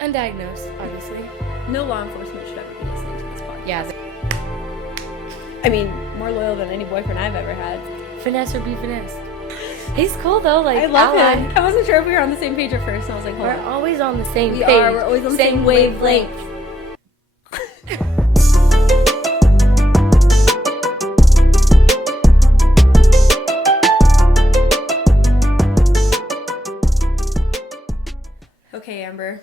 Undiagnosed, obviously. No law enforcement should ever be listening to this podcast. Yeah. I mean, more loyal than any boyfriend I've ever had. Finesse or be finessed. He's cool though, like I love ally. him. I wasn't sure if we were on the same page at first, and I was like, hold We're on. always on the same We page. are. We're always on the same wavelength. Okay, Amber.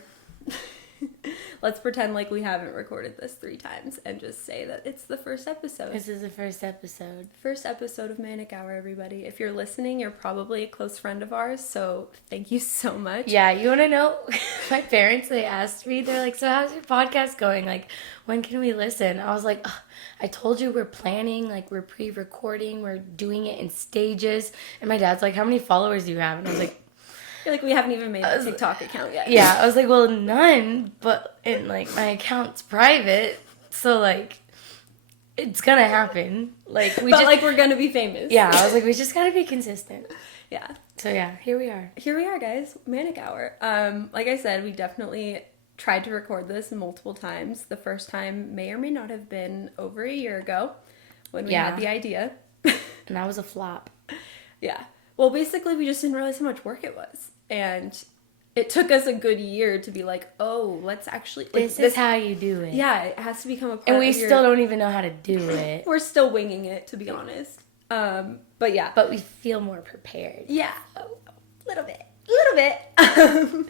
Let's pretend like we haven't recorded this 3 times and just say that it's the first episode. This is the first episode. First episode of Manic Hour, everybody. If you're listening, you're probably a close friend of ours, so thank you so much. Yeah, you want to know? My parents, they asked me, they're like, so how's your podcast going? Like, when can we listen? I was like, I told you we're planning, like, we're pre-recording, we're doing it in stages. And my dad's like, how many followers do you have? And I was like, Like, we haven't even made a TikTok account yet. yeah, I was like, well, none, but, and, like, my account's private, so, like, it's gonna happen. Like, we're gonna be famous. Yeah, I was like, we just gotta be consistent. Yeah. So, yeah, here we are. Here we are, guys. Manic Hour. Like I said, we definitely tried to record this multiple times. The first time may or may not have been over a year ago when we had the idea. And that was a flop. Yeah. Well, basically, we just didn't realize how much work it was. And it took us a good year to be like, oh, let's actually... Like, this is how you do it. Yeah, it has to become a part and we of still don't even know how to do it. We're still winging it, to be honest. But yeah. But we feel more prepared. Yeah. A little bit.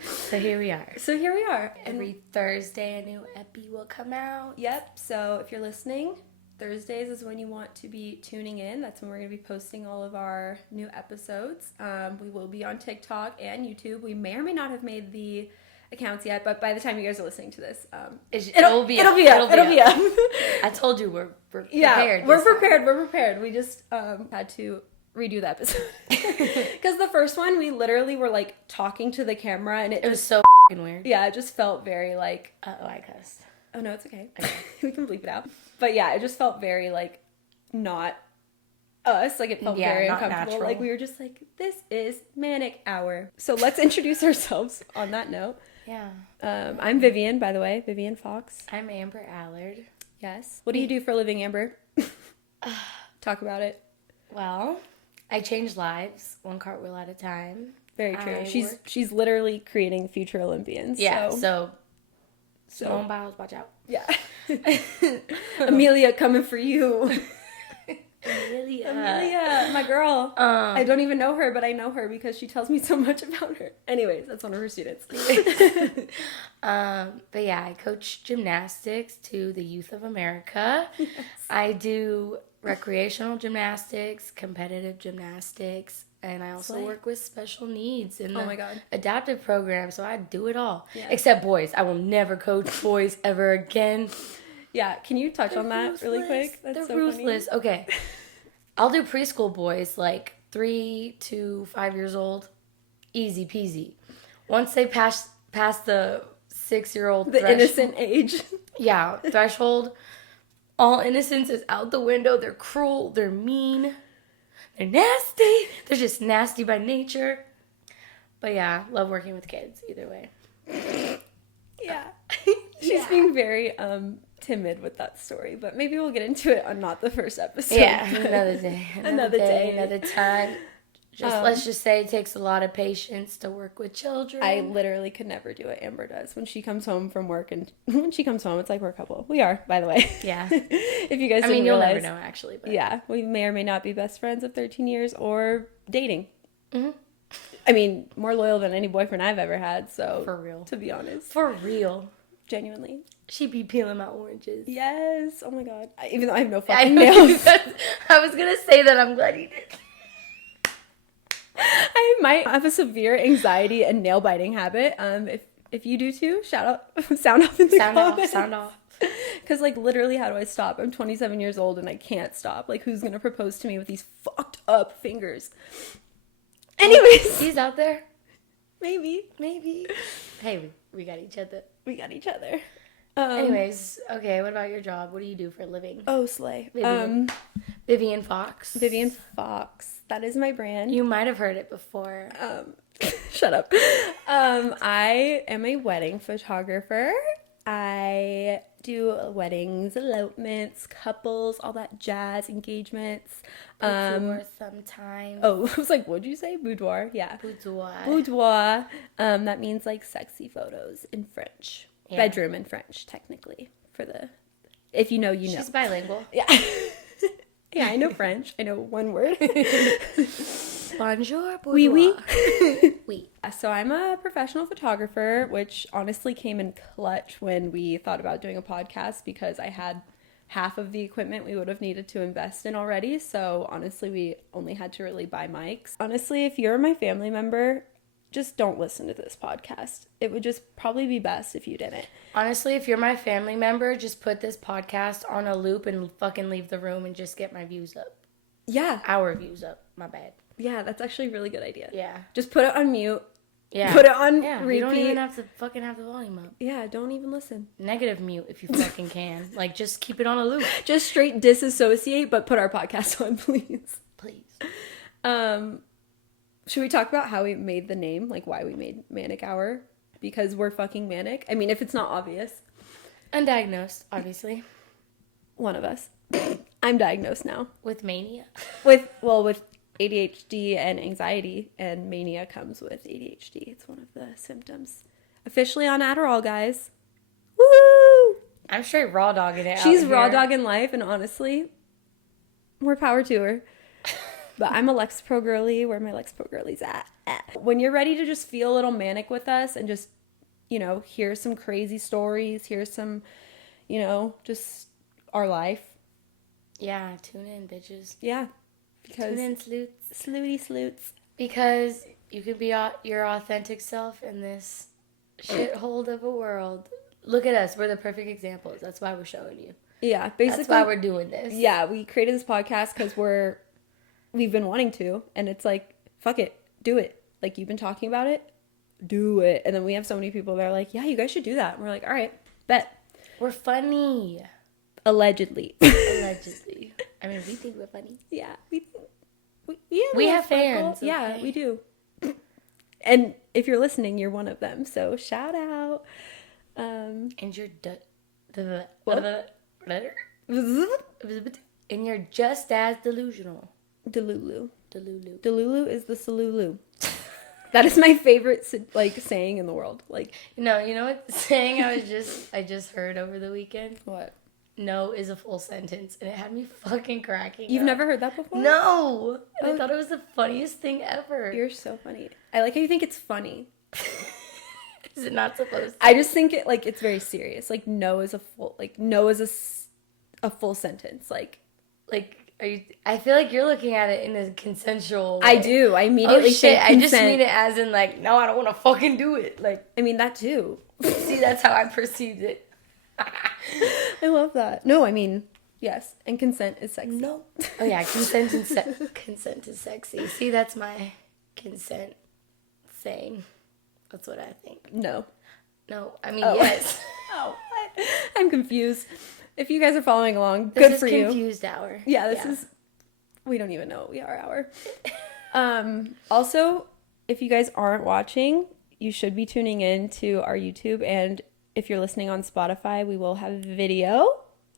So here we are. Every Thursday, a new epi will come out. Yep. So if you're listening, Thursdays is when you want to be tuning in. That's when we're going to be posting all of our new episodes. We will be on TikTok and YouTube. We may or may not have made the accounts yet, but by the time you guys are listening to this, it'll be up. I told you we're prepared. Yeah, we're prepared. We just had to redo the episode because the first one we literally were like talking to the camera and it was so f***ing weird. Yeah, it just felt very like I cussed. Oh no, it's okay. We can bleep it out. But yeah, it just felt very like not us. Like it felt very uncomfortable. Natural. Like we were just like, this is Manic Hour. So let's introduce ourselves on that note. Yeah. I'm Vivian, by the way, Vivian Fox. I'm Amber Allard. Yes. What do you do for a living, Amber? Talk about it. Well, I change lives one cartwheel at a time. Very true. She's literally creating future Olympians. Yeah. So Simone Biles, watch out. Yeah. Amelia coming for you. Amelia, my girl. I don't even know her, but I know her because she tells me so much about her. Anyways, that's one of her students. But yeah, I coach gymnastics to the youth of America. Yes. I do recreational gymnastics, competitive gymnastics, and I also work with special needs in the adaptive program, so I do it all. Yeah. Except boys. I will never coach boys ever again. Yeah, can you touch on that really quick? That's so ruthless. Funny. Okay. I'll do preschool boys, like 3 to 5 years old. Easy peasy. Once they pass the 6-year-old innocent age. Yeah, threshold. All innocence is out the window. They're cruel. They're mean. They're nasty. They're just nasty by nature. But yeah, love working with kids either way. Yeah. She's being very timid with that story, but maybe we'll get into it on not the first episode. Yeah, another day. Another time. Let's just say it takes a lot of patience to work with children. I literally could never do what Amber does when she comes home from work, and when she comes home, it's like we're a couple. We are, by the way. Yeah. If you guys didn't you'll realize, never know actually. But. Yeah, we may or may not be best friends of 13 years or dating. Mm-hmm. I mean, more loyal than any boyfriend I've ever had. So for real, to be honest, for real, genuinely. She be peeling my oranges. Yes. Oh my god. Even though I have no fucking nails. I was gonna say that. I'm glad you did. I might have a severe anxiety and nail biting habit. If you do too, sound off in the comments. Sound off. Because like literally, how do I stop? I'm 27 years old and I can't stop. Like, who's gonna propose to me with these fucked up fingers? Anyways, he's out there. Maybe. Hey, we got each other. Anyways, okay, what about your job? What do you do for a living? Oh, slay. Vivian Fox. Vivian Fox. That is my brand. You might have heard it before. Shut up. I am a wedding photographer. I do weddings, elopements, couples, all that jazz, engagements. Boudoir sometimes. Oh, I was like, what'd you say? Boudoir? Yeah. Boudoir. Boudoir. That means like sexy photos in French. Yeah. Bedroom in French, technically. If you know, you know. She's bilingual. Yeah. Yeah, I know French. I know one word. Bonjour, boudoir. Oui, oui. Oui. So I'm a professional photographer, which honestly came in clutch when we thought about doing a podcast because I had half of the equipment we would have needed to invest in already. So honestly, we only had to really buy mics. Honestly, if you're my family member, just don't listen to this podcast. It would just probably be best if you didn't. Honestly, if you're my family member, just put this podcast on a loop and fucking leave the room and just get my views up. Yeah. Our views up. My bad. Yeah, that's actually a really good idea. Yeah. Just put it on mute. Yeah. Put it on repeat. You don't even have to fucking have the volume up. Yeah, don't even listen. Negative mute if you fucking can. Like, just keep it on a loop. Just straight disassociate, but put our podcast on, please. Please. Should we talk about how we made the name? Like, why we made Manic Hour? Because we're fucking manic? I mean, if it's not obvious. Undiagnosed, obviously. One of us. I'm diagnosed now. With mania. With ADHD and anxiety, and mania comes with ADHD. It's one of the symptoms. Officially on Adderall, guys. Woo! I'm straight raw dogging it. She's raw dogging life, and honestly, more power to her. But I'm a Lexapro girly. Where my Lexapro girlies at? When you're ready to just feel a little manic with us and just, hear some crazy stories, hear some, just our life. Yeah, tune in, bitches. Yeah. Because tune in, sleuts. Sleuty sleuts. Because you can be your authentic self in this shithole of a world. Look at us. We're the perfect examples. That's why we're showing you. Yeah, basically. That's why we're doing this. Yeah, we created this podcast because we've been wanting to, and it's like, fuck it, do it. Like, you've been talking about it, do it. And then we have so many people that are like, yeah, you guys should do that. And we're like, all right, bet. We're funny. Allegedly. Allegedly. I mean, we think we're funny. Yeah, we have fans. Okay? Yeah, we do. And if you're listening, you're one of them. So shout out. And you're and you're just as delusional. Delulu. Delulu. Delulu is the Salulu. That is my favorite saying in the world. Like, you know what saying I just heard over the weekend? What? No is a full sentence, and it had me fucking cracking You've up. never heard that before? No! I thought it was the funniest thing ever. You're so funny. I like how you think it's funny. Is it not supposed to? I just think it's very serious. Like, no is a full sentence. Like, I feel like you're looking at it in a consensual way. I do. I immediately say consent. I just mean it as in, no, I don't want to fucking do it. I mean, that too. See, that's how I perceived it. I love that. No, I mean, yes. And consent is sexy. No. Oh, yeah. Consent is sexy. See, that's my consent saying. That's what I think. No. No. I mean, yes. Oh, I'm confused. If you guys are following along, good for you. This is confused hour. Yeah, this is... We don't even know what we are hour. Also, if you guys aren't watching, you should be tuning in to our YouTube, and if you're listening on Spotify, we will have video.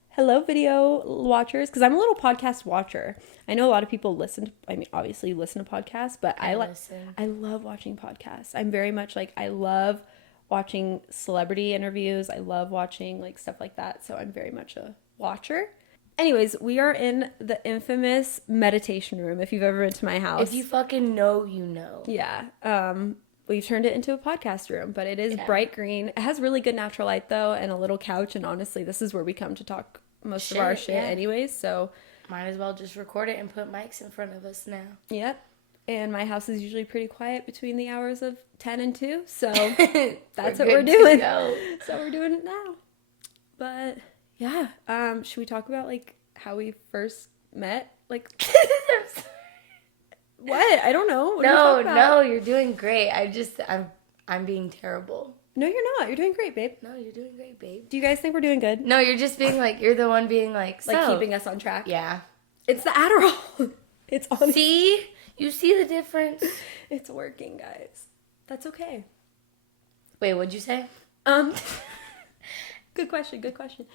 Hello, video watchers, because I'm a little podcast watcher. I know a lot of people obviously listen to podcasts, but I love watching podcasts. I'm very much I love watching celebrity interviews. I love watching stuff like that, so I'm very much a watcher. Anyways, we are in the infamous meditation room, if you've ever been to my house. If you fucking know, you know. Yeah. We've turned it into a podcast room, but it is bright green. It has really good natural light, though, and a little couch, and honestly, this is where we come to talk most of our shit anyways, so... Might as well just record it and put mics in front of us now. Yep. And my house is usually pretty quiet between the hours of 10 and 2, so that's what we're doing. So we're doing it now. But, yeah. Should we talk about, how we first met? What? I don't know. What No, you're doing great. I'm being terrible. No, you're not. You're doing great, babe. No, you're doing great, babe. Do you guys think we're doing good? No, you're just being you're the one being keeping us on track. Yeah. It's the Adderall. It's on. See? You see the difference? It's working, guys. That's okay. Wait, what'd you say? Good question.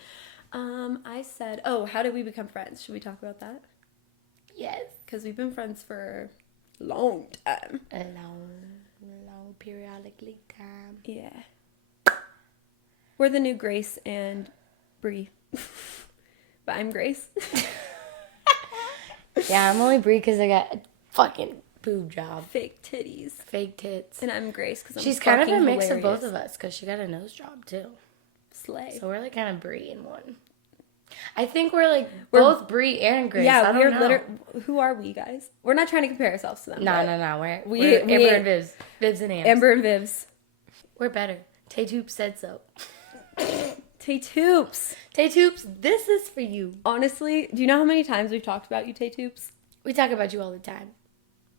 I said, how did we become friends? Should we talk about that? Yes. Because we've been friends for a long time. A long periodically time. Yeah. We're the new Grace and Bree. But I'm Grace. Yeah, I'm only Brie because I got a fucking boob job. Fake titties. Fake tits. And I'm Grace because I'm She's kind of a mix hilarious. of both of us because she got a nose job too. Slay. So we're like kind of Brie in one. I think we're both Brie and Grace. Yeah, I don't know. Who are we, guys? We're not trying to compare ourselves to them. No. We're Amber and Vivs. Vivs and Ams. Amber and Vivs. We're better. Tay Toops said so. Tay Toops. Tay Toops, this is for you. Honestly, do you know how many times we've talked about you, Tay Toops? We talk about you all the time.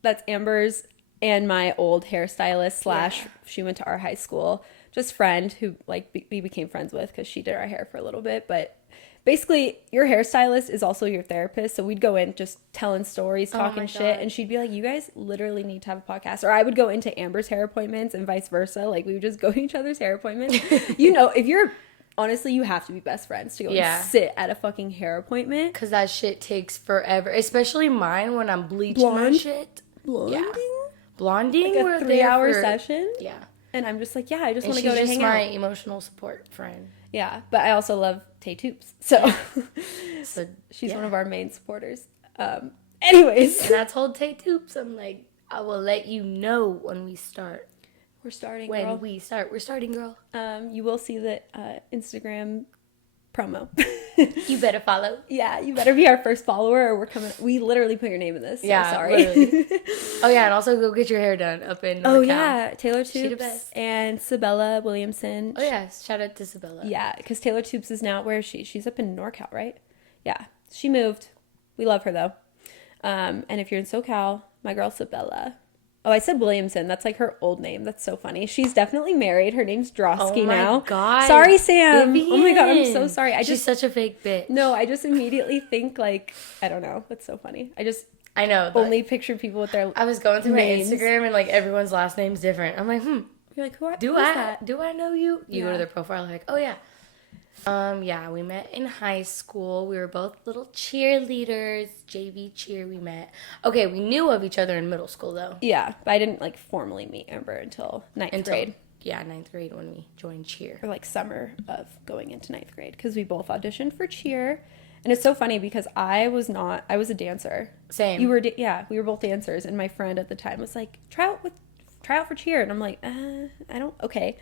That's Amber's and my old hairstylist / she went to our high school, just friend who we became friends with because she did our hair for a little bit. But basically, your hairstylist is also your therapist. So we'd go in just telling stories, talking shit. And she'd be like, you guys literally need to have a podcast. Or I would go into Amber's hair appointments and vice versa. Like we would just go to each other's hair appointments. If you're... Honestly, you have to be best friends to go and sit at a fucking hair appointment. Because that shit takes forever. Especially mine when I'm bleaching my shit. Blonding? Yeah. Blonding? Like a 3-hour session? Yeah. And I'm just like, I just want to go to hang out. She's just my emotional support friend. Yeah, but I also love Tay Toops. So she's one of our main supporters. Anyways. And I told Tay Toops, I'm like, I will let you know when we start. We're starting, when girl. we start. We're starting, girl. You will see the Instagram promo. You better follow. Yeah, you better be our first follower or we're coming. We literally put your name in this. So yeah, sorry. Oh, yeah, and also go get your hair done up in NorCal. Oh, yeah, Taylor She the Toops best. and Sabella Williamson. Oh, yeah, shout out to Sabella. Yeah, because Taylor Toops is now, where is she? She's up in NorCal, right? Yeah, she moved. We love her, though. And if you're in SoCal, my girl Sabella. Oh, I said Williamson. That's like her old name. That's so funny. She's definitely married. Her name's Drosky now. Oh my God. Sorry, Sam. Vivian. Oh my God, I'm so sorry. She's such a fake bitch. No, I just immediately think I don't know. That's so funny. I know. Only picture people with their I was going through names. my Instagram and everyone's last name's different. I'm like, You're like, who's do that? I know you? You go Yeah. to their profile like, oh yeah. Yeah, we met in high school. We were both little cheerleaders, JV cheer we met. Okay, we knew of each other in middle school though. Yeah, but I didn't formally meet Amber until ninth grade. Yeah, 9th grade when we joined cheer. Or summer of going into 9th grade because we both auditioned for cheer. And it's so funny because I was a dancer. Same. You were, we were both dancers. And my friend at the time was like, try out for cheer. And I'm like, okay.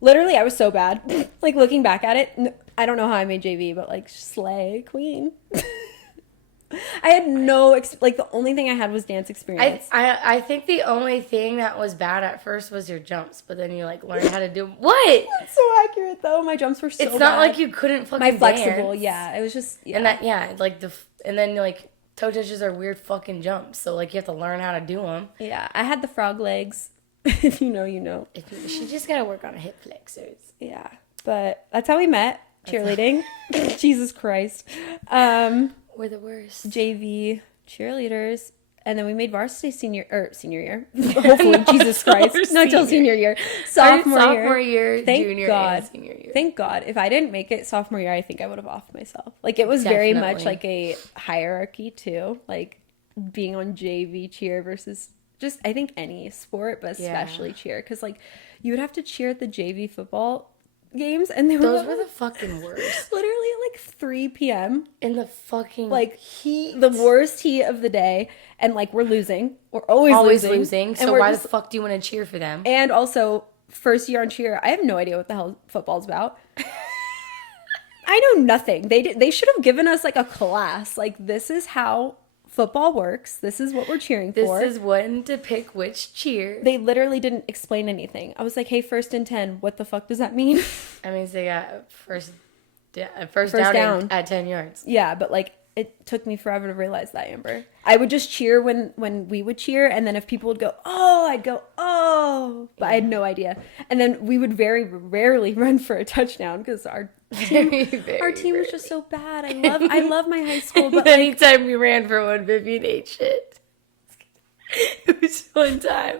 Literally, I was so bad. Looking back at it, I don't know how I made JV, but slay queen. I had no, the only thing I had was dance experience. I think the only thing that was bad at first was your jumps, but then you learned how to do what? That's so accurate though. My jumps were so bad. It's not like you couldn't fucking my flexible, dance. yeah. It was just And that and then toe touches are weird fucking jumps, so you have to learn how to do them. Yeah, I had the frog legs. If you know, you know. She just gotta work on hip flexors. Yeah, but that's how we met. Cheerleading. Jesus Christ. We're the worst. JV cheerleaders. And then we made varsity senior year. Hopefully, Jesus Christ. Not till senior year. Sophomore year. Thank junior, God. and senior year. Thank God. If I didn't make it sophomore year, I think I would have offed myself. It was Definitely. very much a hierarchy too. Being on JV cheer versus just, I think, any sport, but especially cheer. Because you would have to cheer at the JV football games, and those were the fucking worst. Literally at 3 p.m. in the fucking heat, the worst heat of the day, and we're losing. We're always losing. So why the fuck do you want to cheer for them? And also, first year on cheer, I have no idea what the hell football's about. I know nothing. They should have given us a class. This is how football works. This is what we're cheering for. This is when to pick which cheer. They literally didn't explain anything. I was like, hey, 1st and 10, what the fuck does that mean? I mean, they got first down at 10 yards. Yeah, but it took me forever to realize that, Amber. I would just cheer when we would cheer, and then if people would go, oh, I'd go, oh. But I had no idea. And then we would very rarely run for a touchdown because our team was just so bad. I love my high school, but anytime we ran for one, Vivian ate shit. It was one time.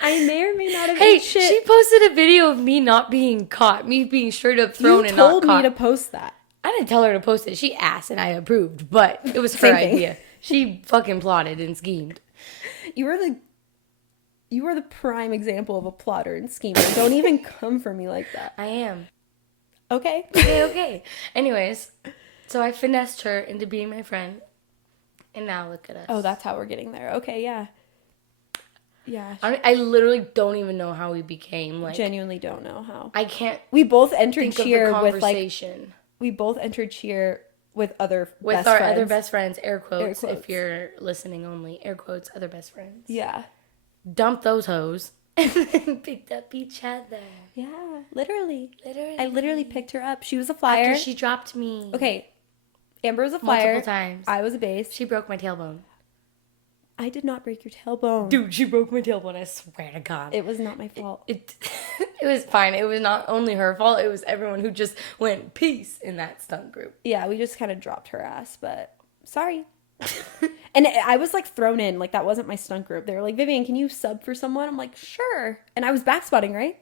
I may or may not have Hey, ate shit. she posted a video of me not being caught, me being straight up thrown and not caught. You told me to post that. I didn't tell her to post it. She asked and I approved, but it was her idea. She fucking plotted and schemed. You are the prime example of a plotter and schemer. Don't even come for me like that. I am. Okay. Okay. Anyways, so I finessed her into being my friend. And now look at us. Oh, that's how we're getting there. Okay, yeah. Yeah. I literally don't even know how we became like. Genuinely don't know how. I can't. We both entered think cheer of the with conversation. we both entered cheer with other with best our friends. other best friends. Air quotes, Air quotes. if you're listening only. Air quotes. Other best friends. Yeah. Dumped those hoes and then picked up each other. Yeah. Literally. Literally. I literally picked her up. She was a flyer. After she dropped me. Okay. Amber was a flyer. Multiple times. I was a base. She broke my tailbone. I did not break your tailbone. Dude, she broke my tailbone. I swear to God. It was not my fault. It was fine. It was not only her fault. It was everyone who just went peace in that stunt group. Yeah, we just kind of dropped her ass, but sorry. And I was like thrown in. Like that wasn't my stunt group. They were like, Vivian, can you sub for someone? I'm like, sure. And I was backspotting, right?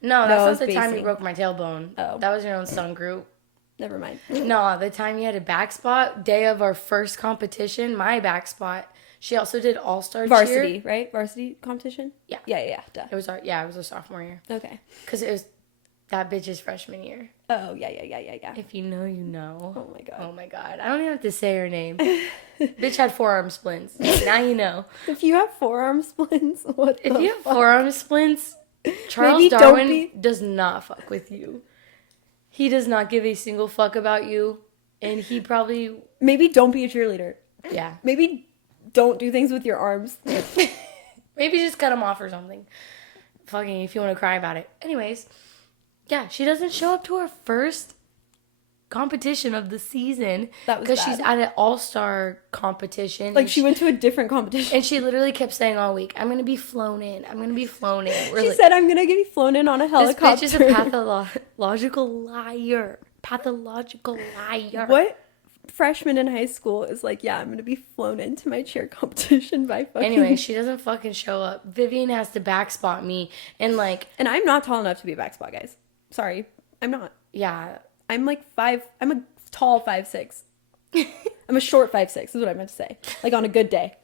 No, No, that's I not was the time you basing. broke my tailbone. Oh. That was your own stunt group. Never mind. No, the time you had a back spot, day of our first competition, my back spot. She also did all-star Varsity, cheer. right? Varsity competition? Yeah. Yeah, duh. It was our sophomore year. Okay. Because it was that bitch's freshman year. Oh, yeah. If you know, you know. Oh my god. Oh my God. I don't even have to say her name. Bitch had forearm splints. Now you know. If you have forearm splints, what If the you have fuck? forearm splints, Charles Maybe don't Darwin be- does not fuck with you. He does not give a single fuck about you. And he probably, Maybe don't be a cheerleader. yeah. Maybe don't do things with your arms. Maybe just cut him off or something. Fucking if you want to cry about it. Anyways, yeah, she doesn't show up to her first competition of the season. That was because she's bad. at an all-star competition. Like and she went to a different competition. And she literally kept saying all week, I'm going to be flown in. I'm going to be flown in. We're She like, said, I'm going to get you flown in on a this helicopter. bitch is a pathological liar. Pathological liar. What freshman in high school is like, yeah, I'm going to be flown into my cheer competition by fucking... Anyway, she doesn't fucking show up. Vivian has to backspot me. And like... And I'm not tall enough to be a backspot, guys. Sorry. I'm not. Yeah. I'm like I'm a tall 5'6". I'm a short 5'6", is what I meant to say. Like on a good day.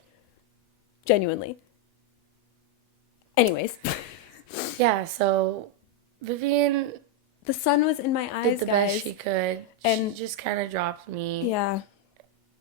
Genuinely. Anyways. Yeah, so Vivian The sun was in my eyes, did the guys. best she could. And- she just kind of dropped me Yeah.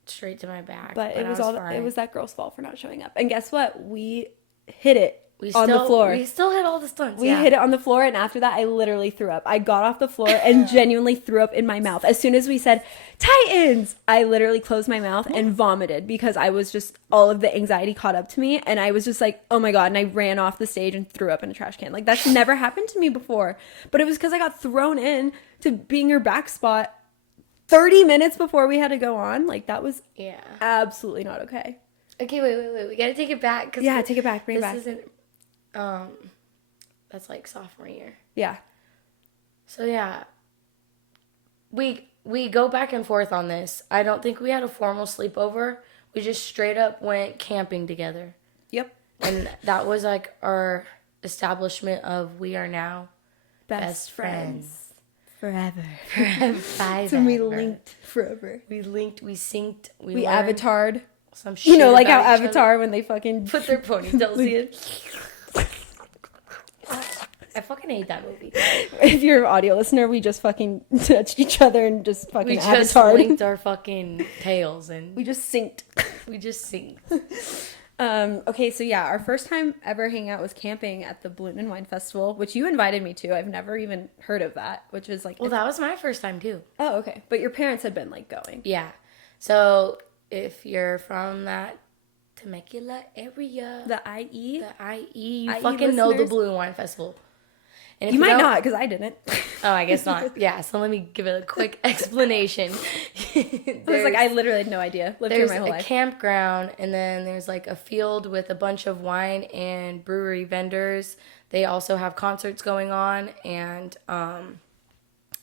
straight to my back. But it was fine. it was that girl's fault for not showing up. And guess what? We hit it on the still- floor. We still hit all the stunts. We yeah. hit it on the floor, and after that, I literally threw up. I got off the floor and genuinely threw up in my mouth. As soon as we said, Titans, I literally closed my mouth and vomited because I was just, all of the anxiety caught up to me, and I was just like, oh my god, and I ran off the stage and threw up in a trash can. Like, that's never happened to me before. But it was because I got thrown in to being your back spot 30 minutes before we had to go on. Like, that was Yeah. absolutely not okay. Okay, wait. We gotta take it back. Cause Yeah, take it back. Bring it this back. isn't... That's like sophomore year. Yeah. So yeah, we go back and forth on this. I don't think we had a formal sleepover. We just straight up went camping together. Yep. And that was like our establishment of we are now best friends. Forever. Five. So we linked forever. We linked. We synced. We learned avatared. some shit. You know, like how about each other. Avatar, when they fucking... Put their ponytails in. I fucking hate that movie. If you're an audio listener, we just fucking touched each other and just fucking We just avatared. linked our fucking tails and We just synced. we just synced. Okay, so yeah, our first time ever hanging out was camping at the Balloon and Wine Festival, which you invited me to. I've never even heard of that, which is like... Well, that was my first time too. Oh, okay. But your parents had been like going. Yeah. So if you're from that Temecula area, The IE? the IE, you IE fucking know the listeners? Balloon Wine Festival. And if You might don't- not, because I didn't. Oh, I guess not. Yeah. So let me give it a quick explanation. I was like, I literally had no idea. Lived here There's my whole a life. campground, and then there's like a field with a bunch of wine and brewery vendors. They also have concerts going on and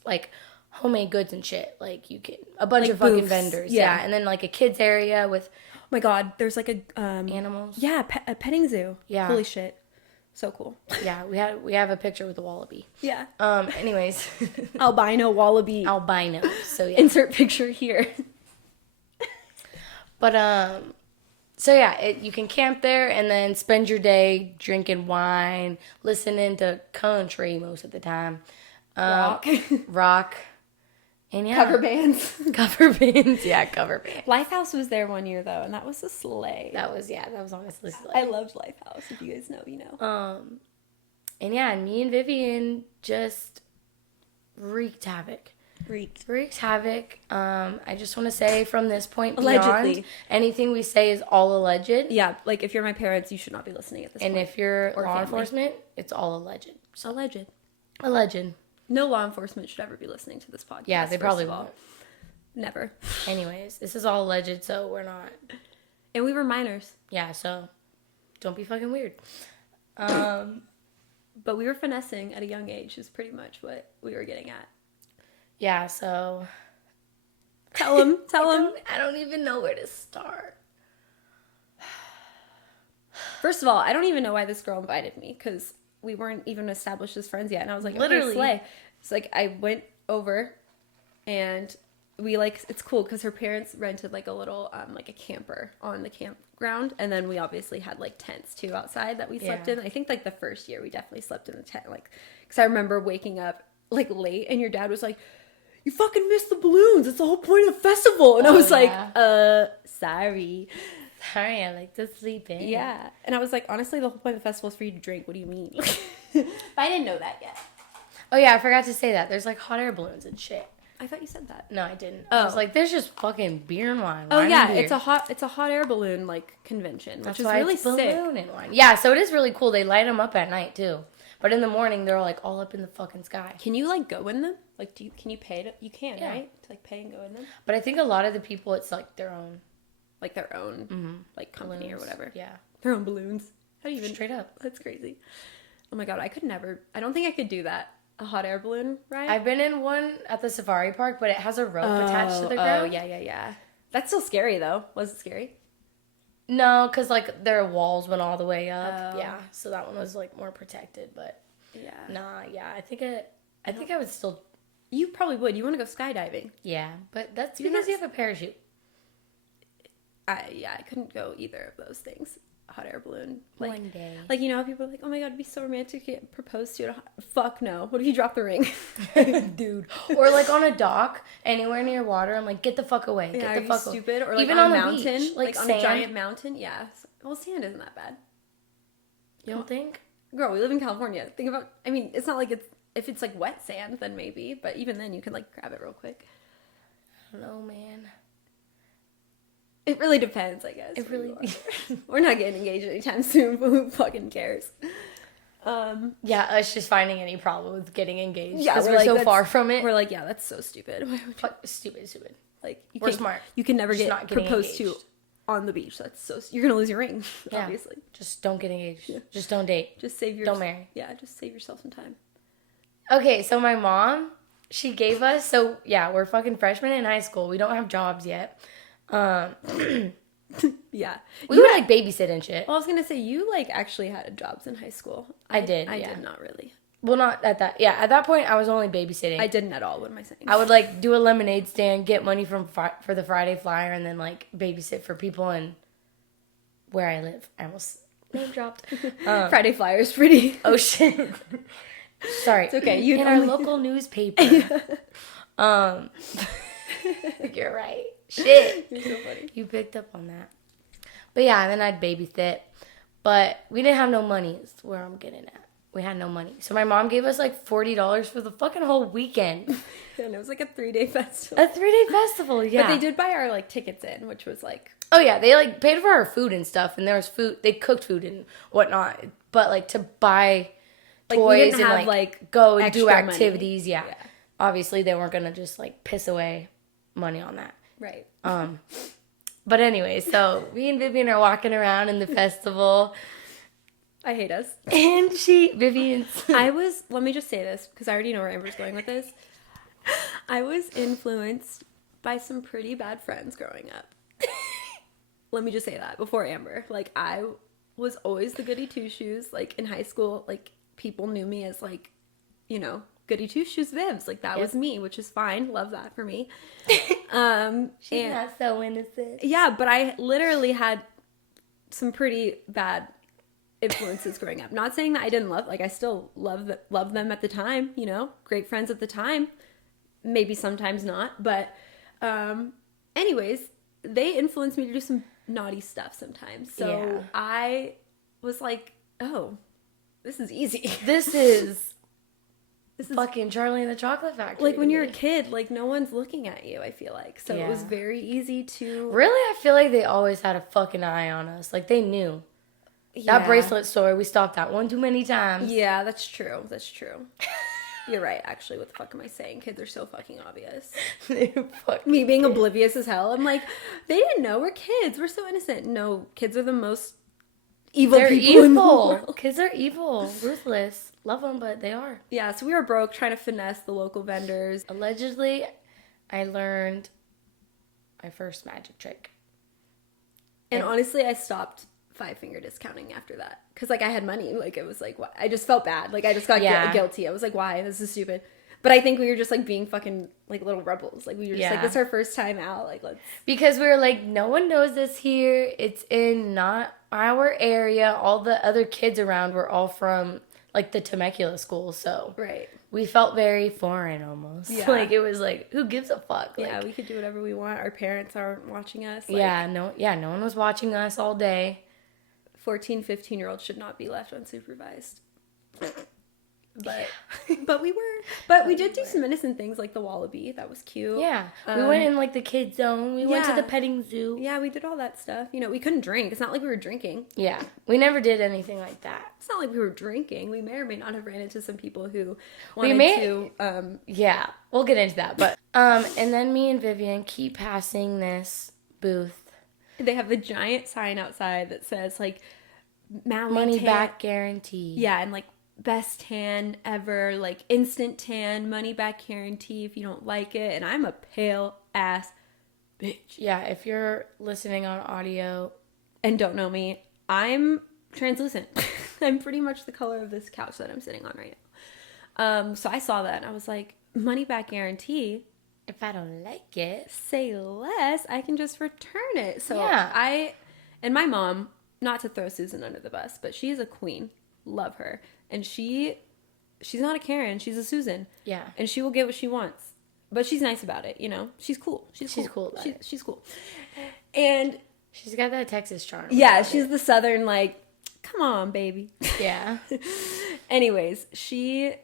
like homemade goods and shit. Like you can a bunch Like of fucking booths. vendors. Yeah. Yeah, and then like a kids area with Oh my god, there's like a... animals. Yeah, a petting zoo. Yeah. Holy shit. So cool. Yeah, we have a picture with a wallaby. Yeah. Anyways. Albino wallaby. Albino. So yeah. Insert picture here. But so yeah, you can camp there and then spend your day drinking wine, listening to country most of the time. Rock. And yeah. Cover bands. Cover bands. Yeah, cover bands. Lifehouse was there one year though, and that was a slay. That was honestly slay. I loved Lifehouse. If you guys know, you know. And yeah, me and Vivian just wreaked havoc. Wreaked havoc. I just want to say from this point Allegedly. beyond, anything we say is all alleged. Yeah, like if you're my parents, you should not be listening at this point. And if you're or law family. enforcement, it's all alleged. So alleged. Alleged. No law enforcement should ever be listening to this podcast. Yeah, they probably won't. Never. Anyways, this is all alleged, so we're not. And we were minors. Yeah, so don't be fucking weird. But we were finessing at a young age is pretty much what we were getting at. Yeah, so. Tell them. I don't even know where to start. First of all, I don't even know why this girl invited me, because we weren't even established as friends yet. And I was like, literally. Okay, slay. It's like, I went over and we it's cool because her parents rented like a little, like a camper on the campground. And then we obviously had like tents too outside that we slept in. I think like the first year we definitely slept in the tent. Like, because I remember waking up like late and your dad was like, you fucking missed the balloons. It's the whole point of the festival. And I was like, sorry. Sorry, I like to sleep in. Yeah. And I was like, honestly, the whole point of the festival is for you to drink. What do you mean? But I didn't know that yet. Oh, yeah, I forgot to say that. There's, like, hot air balloons and shit. I thought you said that. No, I didn't. Oh. I was like, there's just fucking beer and wine. Oh, yeah. It's a hot air balloon, like, convention, which is really sick. Balloon and wine. Yeah, so it is really cool. They light them up at night, too. But in the morning, they're, like, all up in the fucking sky. Can you, like, go in them? Like, can you pay to... You can, right? To, like, pay and go in them? But I think a lot of the people, it's, like, their own... Like their own, like, company balloons. Or whatever. Yeah. Their own balloons. How do you even... Straight up. That's crazy. Oh my god, I could never... I don't think I could do that. A hot air balloon ride? I've been in one at the safari park, but it has a rope attached to the ground. Oh, yeah. That's still scary, though. Was it scary? No, because, like, their walls went all the way up. Oh. Yeah, so that one was, like, more protected, but... Yeah. Nah, yeah, I think I would still... You probably would. You want to go skydiving. Yeah, but that's because you have a parachute. I couldn't go either of those things. Hot air balloon. Like, one day. Like, you know how people are like, oh my god, it'd be so romantic to get proposed to. Fuck no. What if you drop the ring? Dude. Or like on a dock, anywhere near water, I'm like, get the fuck away. Get the fuck away. Stupid? Or like even on a the mountain. Beach, like sand. on a giant mountain. Yeah. Well, sand isn't that bad. You don't think? Girl, we live in California. Think about, I mean, it's not like if it's like wet sand, then maybe. But even then, you can like grab it real quick. I don't know, man. It really depends, I guess. It really... We're not getting engaged anytime soon, but who fucking cares? Yeah, us just finding any problem with getting engaged. Yeah, we're like, so far from it. We're like, yeah, that's so stupid. Stupid. Like, we're smart. You can never just get proposed to on the beach. That's so... You're going to lose your ring, obviously. Just don't get engaged. Yeah. Just don't date. Just save your... Don't marry. Yeah, just save yourself some time. Okay, so my mom, she gave us... So, yeah, we're fucking freshmen in high school. We don't have jobs yet. Yeah. We would like babysit and shit. Well, I was going to say, you like actually had jobs in high school. I did. I did not really. Well, not at that. Yeah, at that point, I was only babysitting. I didn't at all. What am I saying? I would like do a lemonade stand, get money for the Friday Flyer, and then like babysit for people in where I live. I almost name dropped. Friday Flyer's pretty. Oh shit. Sorry. It's okay. In our local newspaper. You're right. Shit. You're so funny. You picked up on that. But yeah, and then I'd babysit. But we didn't have no money is where I'm getting at. We had no money. So my mom gave us like $40 for the fucking whole weekend. And it was like a 3-day festival. A 3-day festival, yeah. But they did buy our like tickets in, which was like... Oh yeah, they like paid for our food and stuff. And there was food. They cooked food and whatnot. But like to buy like, toys and have, like go and do activities. Yeah. Obviously they weren't going to just like piss away money on that. Right. But anyway, so me and Vivian are walking around in the festival. I hate us. And Vivian's... let me just say this, because I already know where Amber's going with this. I was influenced by some pretty bad friends growing up. Let me just say that before Amber. Like, I was always the goody two-shoes. Like, in high school, like, people knew me as, like, you know, goody two-shoes Vivs. Like, that was me, which is fine. Love that for me. She's not so innocent. Yeah, but I literally had some pretty bad influences growing up. Not saying that I didn't love, like, I still love them at the time, you know, great friends at the time. Maybe sometimes not, but anyways, they influenced me to do some naughty stuff sometimes. So I was like, oh, this is easy. This is fucking Charlie and the Chocolate Factory. Like, when you're a kid, like, no one's looking at you, I feel like. So it was very easy to... Really? I feel like they always had a fucking eye on us. Like, they knew. Yeah. That bracelet story, we stopped that one too many times. Yeah, that's true. That's true. You're right, actually. What the fuck am I saying? Kids are so fucking obvious. Me being oblivious as hell. I'm like, they didn't know. We're kids. We're so innocent. No, kids are the most evil people in the world. Kids are evil. Ruthless. Love them, but they are. Yeah, so we were broke trying to finesse the local vendors. Allegedly, I learned my first magic trick. And honestly, I stopped 5-finger discounting after that. Because, like, I had money. Like, it was like, I just felt bad. Like, I just got guilty. I was like, why? This is stupid. But I think we were just, like, being fucking, like, little rebels. Like, we were just like, this is our first time out. Like, let's... Because we were like, no one knows this here. It's in not our area. All the other kids around were all from, like, the Temecula school. So we felt very foreign almost. Yeah. Like, it was like, who gives a fuck? Like, yeah, we could do whatever we want. Our parents aren't watching us. Like, no one was watching us all day. 14, 15-year-olds should not be left unsupervised. But we were. But we did do some innocent things, like the wallaby. That was cute. Yeah. We went in, like, the kids zone. We went to the petting zoo. Yeah, we did all that stuff. You know, we couldn't drink. It's not like we were drinking. Yeah. We never did anything like that. It's not like we were drinking. We may or may not have ran into some people who wanted to... Yeah. We'll get into that. But and then me and Vivian keep passing this booth. They have a giant sign outside that says, like, money back guarantee. Yeah, and, like, best tan ever, like, instant tan, money back guarantee if you don't like it. And I'm a pale ass bitch. Yeah, if you're listening on audio and don't know me, I'm translucent. I'm pretty much the color of this couch that I'm sitting on right now. So I saw that and I was like, money back guarantee. If I don't like it, say less. I can just return it. So yeah. And my mom, not to throw Susan under the bus, but she is a queen. Love her. And she's not a Karen. She's a Susan. Yeah. And she will get what she wants. But she's nice about it, you know? She's cool. She's cool. She's cool. And she's got that Texas charm. Yeah, she's the Southern, like, come on, baby. Yeah. Anyways, she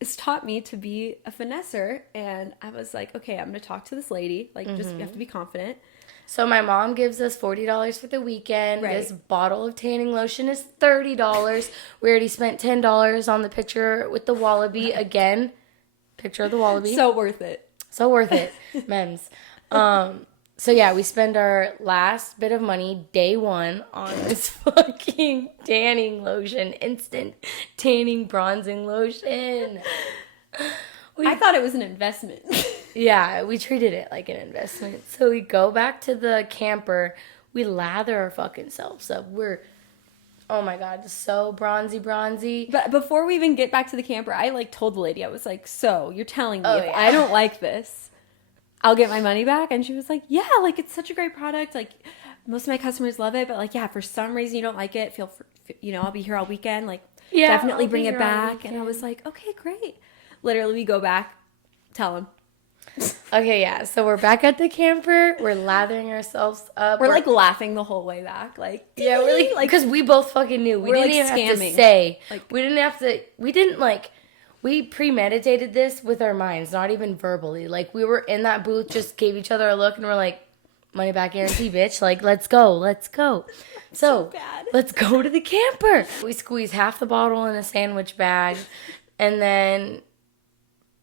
has taught me to be a finesser. And I was like, okay, I'm going to talk to this lady. Like, just, you have to be confident. So my mom gives us $40 for the weekend. Right. This bottle of tanning lotion is $30. We already spent $10 on the picture with the wallaby again. Picture of the wallaby. So worth it. So worth it. Mems. So yeah, we spend our last bit of money day one on this fucking tanning lotion. Instant tanning bronzing lotion. I thought it was an investment. Yeah, we treated it like an investment. So we go back to the camper. We lather our fucking selves up. We're, oh my God, so bronzy. But before we even get back to the camper, I, like, told the lady, I was like, so you're telling me if I don't like this, I'll get my money back? And she was like, yeah, like, it's such a great product. Like, most of my customers love it. But, like, yeah, for some reason you don't like it, feel free, you know, I'll be here all weekend. Like, definitely bring it back. And I was like, okay, great. Literally, we go back, tell him. Okay, yeah. So we're back at the camper. We're lathering ourselves up. We're like laughing the whole way back. Like, yeah, we're like, because we both fucking knew. We didn't even have to say. Like, we premeditated this with our minds, not even verbally. Like, we were in that booth, just gave each other a look, and we're like, money back guarantee, bitch. Like, let's go. So let's go to the camper. We squeeze half the bottle in a sandwich bag, and then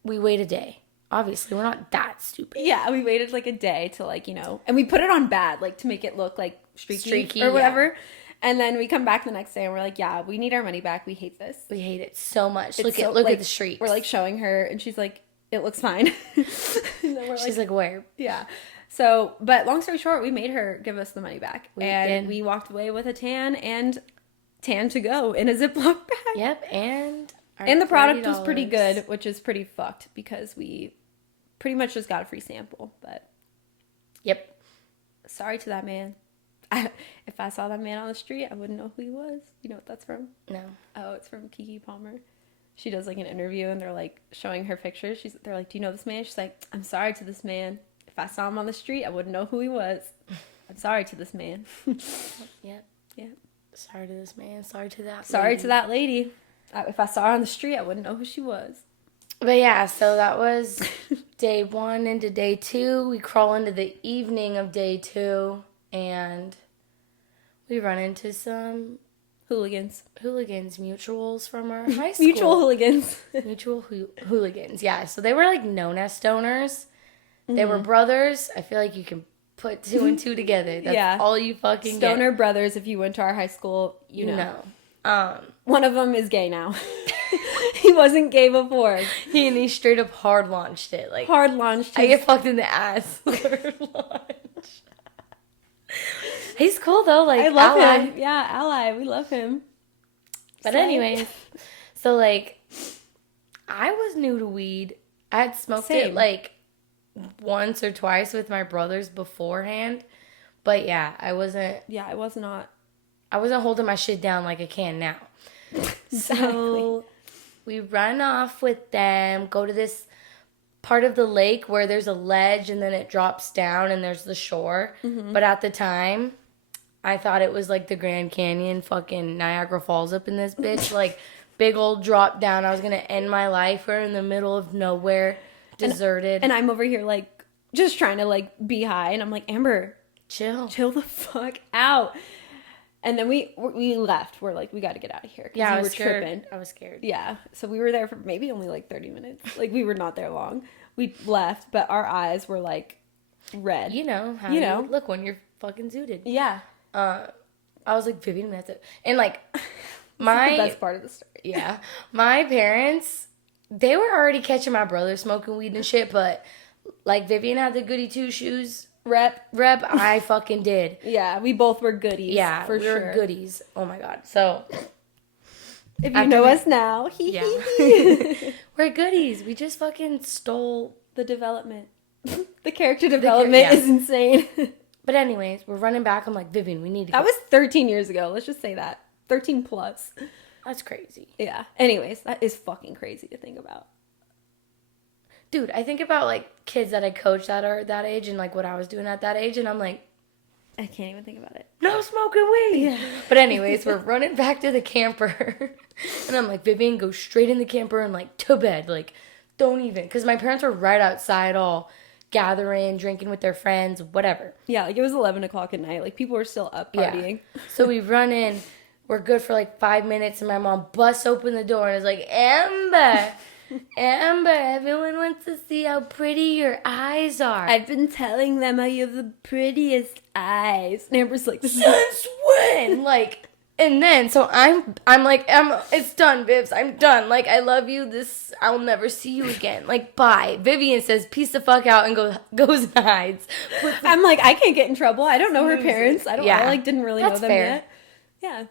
we wait a day. Obviously, we're not that stupid. Yeah, we waited like a day to, like, you know, and we put it on bad, like, to make it look like streaky or whatever. Yeah. And then we come back the next day and we're like, yeah, we need our money back. We hate this. We hate it so much. Look at the streaks. We're like showing her and she's like, it looks fine. And then she's like, where? Yeah. So, but long story short, we made her give us the money back. We walked away with a tan and tan to go in a Ziploc bag. Yep, and the product was pretty good, which is pretty fucked because we pretty much just got a free sample. But yep, sorry to that man. If I saw that man on the street, I wouldn't know who he was. You know what that's from? No. Oh, it's from Keke Palmer. She does like an interview and they're like showing her pictures. They're like, "Do you know this man?" She's like, "I'm sorry to this man. If I saw him on the street, I wouldn't know who he was. I'm sorry to this man." Yep. Yeah. Sorry to this man. Sorry to that. Sorry lady. to that lady. If I saw her on the street, I wouldn't know who she was. But yeah, so that was day 1 into day 2. We crawl into the evening of day 2, and we run into some hooligans, mutuals from our high school. Mutual hooligans, yeah. So they were like known as stoners. They were brothers. I feel like you can put 2 and 2 together. That's all you fucking Stoner get. brothers, if you went to our high school, you know. One of them is gay now. He wasn't gay before. He straight up hard launched it. Like hard launched. I get fucked in the ass. He's cool though. Like I love him. Yeah, ally. We love him. But anyways, so like I was new to weed. I had smoked it like once or twice with my brothers beforehand. But yeah, I wasn't. Yeah, I was not. I wasn't holding my shit down like I can now. So we run off with them, go to this part of the lake where there's a ledge and then it drops down and there's the shore. Mm-hmm. But at the time, I thought it was like the Grand Canyon, fucking Niagara Falls up in this bitch. Like, big old drop down. I was going to end my life. We're in the middle of nowhere, deserted. And I'm over here, like, just trying to, like, be high. And I'm like, Amber, chill the fuck out. And then we left. We're like, we got to get out of here. Yeah, we were tripping. I was scared. Yeah. So we were there for maybe only like 30 minutes. Like, we were not there long. We left, but our eyes were like red. You know how you look when you're fucking zooted. Yeah. I was like, Vivian, that's it. And like, my the best part of the story. Yeah. My parents, they were already catching my brother smoking weed and shit, but like Vivian had the goody two shoes rep, I fucking did. Yeah, we both were goodies. Yeah, we were goodies. Oh my god. So if you know us now, yeah. We're goodies. We just fucking stole the development. The character development is insane. But anyways, we're running back. I'm like, Vivian, we need to That was 13 years ago. Let's just say that. 13 plus. That's crazy. Yeah. Anyways, that is fucking crazy to think about. Dude, I think about like kids that I coached that are that age and like what I was doing at that age, and I'm like, I can't even think about it. No smoking weed. Yeah. But anyways, we're running back to the camper. And I'm like, Vivian, go straight in the camper and like to bed. Like, don't even. Because my parents were right outside all gathering, drinking with their friends, whatever. Yeah, like it was 11 o'clock at night. Like people were still up partying. Yeah. So we run in. We're good for like 5 minutes. And my mom busts open the door and is like, Amber, everyone wants to see how pretty your eyes are. I've been telling them how you have the prettiest eyes. And Amber's like, since when? Like, and then, so I'm like, it's done, Vivs. I'm done. Like, I love you. I'll never see you again. Like, bye. Vivian says, peace the fuck out and goes and hides. I'm like, I can't get in trouble. I don't know her parents. I like didn't really know them yet. Yeah.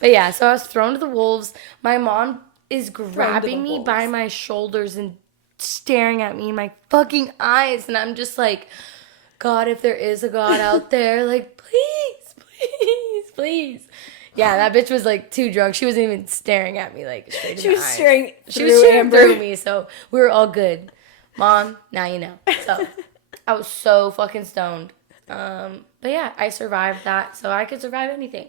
But yeah, so I was thrown to the wolves. My mom is grabbing me by my shoulders and staring at me in my fucking eyes. And I'm just like, God, if there is a God out there, like, please. Yeah, that bitch was like too drunk. She wasn't even staring at me like straight in the eyes. She was staring through me, so we were all good. Mom, now you know. So I was so fucking stoned. But yeah, I survived that, so I could survive anything.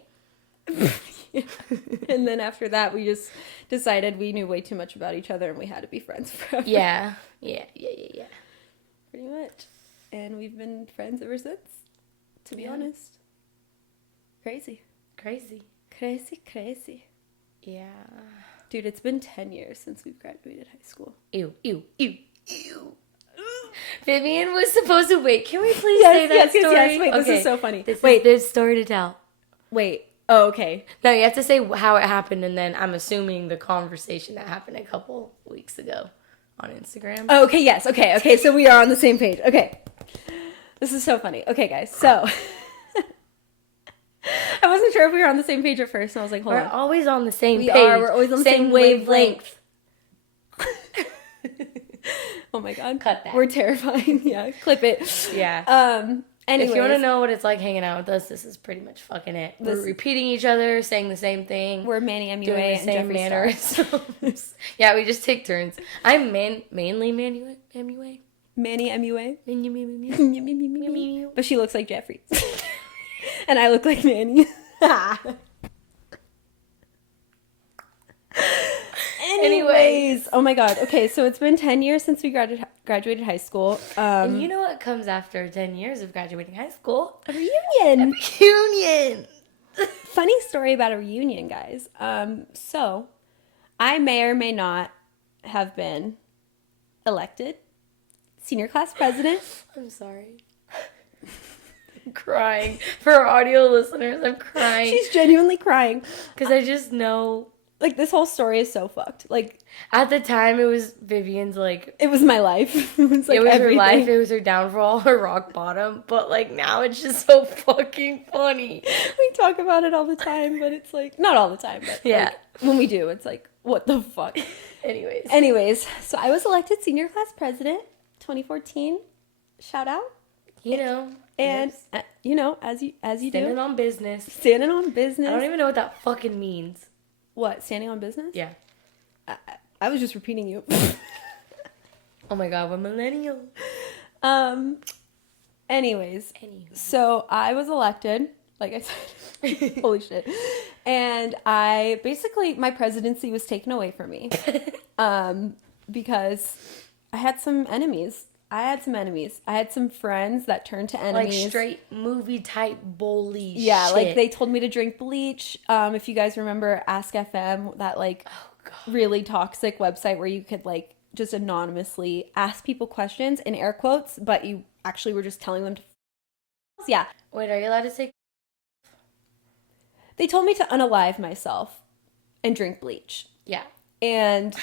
And then after that, we just decided we knew way too much about each other and we had to be friends forever. Yeah. Pretty much. And we've been friends ever since, to be honest. Crazy. Yeah. Dude, it's been 10 years since we've graduated high school. Ew. Vivian was supposed to wait. Can we please say that story? Yes. Wait, this is so funny. There's a story to tell. Wait. Oh, okay. No, you have to say how it happened, and then I'm assuming the conversation that happened a couple weeks ago on Instagram. Oh, okay, yes. Okay, so we are on the same page. Okay. This is so funny. Okay, guys. So I wasn't sure if we were on the same page at first, and I was like, hold We're on. always on the same page. We're always on the same wavelength. Oh my god. Cut that. We're terrifying. Yeah, clip it. Yeah. Anyways, If you want to know what it's like hanging out with us, this is pretty much fucking it. We're repeating each other, saying the same thing. we're Manny MUA doing the and same Jeffree Star. manners. Yeah, we just take turns. I'm mainly MUA. Manny MUA. MUA. But she looks like Jeffree. And I look like Manny. Anyways, oh my god. Okay, so it's been 10 years since we graduated high school. And you know what comes after 10 years of graduating high school? A reunion. Reunion. Funny story about a reunion, guys. So I may or may not have been elected senior class president. I'm sorry. I'm crying. For our audio listeners, I'm crying. She's genuinely crying. Because I just know. Like, this whole story is so fucked. Like, at the time, it was Vivian's, like... It was my life. It was, like, it was everything. her life. It was her downfall, her rock bottom. But, like, now it's just so fucking funny. We talk about it all the time, but it's, like... Not all the time, but, yeah. Like, when we do, it's, like, what the fuck? Anyways, so I was elected senior class president, 2014. Shout out. You know. And, you know, as you Standing on business. Standing on business. I don't even know what that fucking means. What, standing on business? Yeah. I was just repeating you. Oh my god, we're millennial. Anyways, so I was elected, like I said. Holy shit. And I basically, my presidency was taken away from me. Because I had some enemies. I had some friends that turned to enemies. Like straight movie type bully shit. Yeah, like they told me to drink bleach. If you guys remember Ask FM, that like really toxic website where you could like just anonymously ask people questions in air quotes, but you actually were just telling them to yeah. Wait, are you allowed to say? They told me to unalive myself and drink bleach. Yeah. And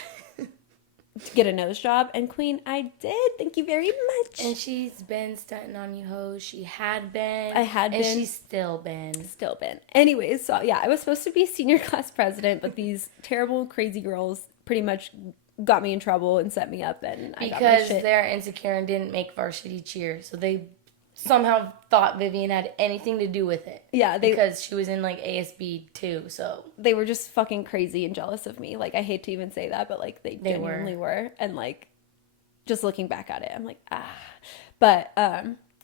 to get a nose job, and Queen, I did. Thank you very much. And she's been stunting on you hoes. She had been. I had been. And she's still been. Anyways, so yeah, I was supposed to be senior class president, but these terrible, crazy girls pretty much got me in trouble and set me up, and I got my shit. Because they're insecure and didn't make varsity cheer, so they somehow thought Vivian had anything to do with it. Yeah, because she was in like ASB too, so they were just fucking crazy and jealous of me. Like, I hate to even say that, but like they genuinely were. And like, just looking back at it, I'm like, But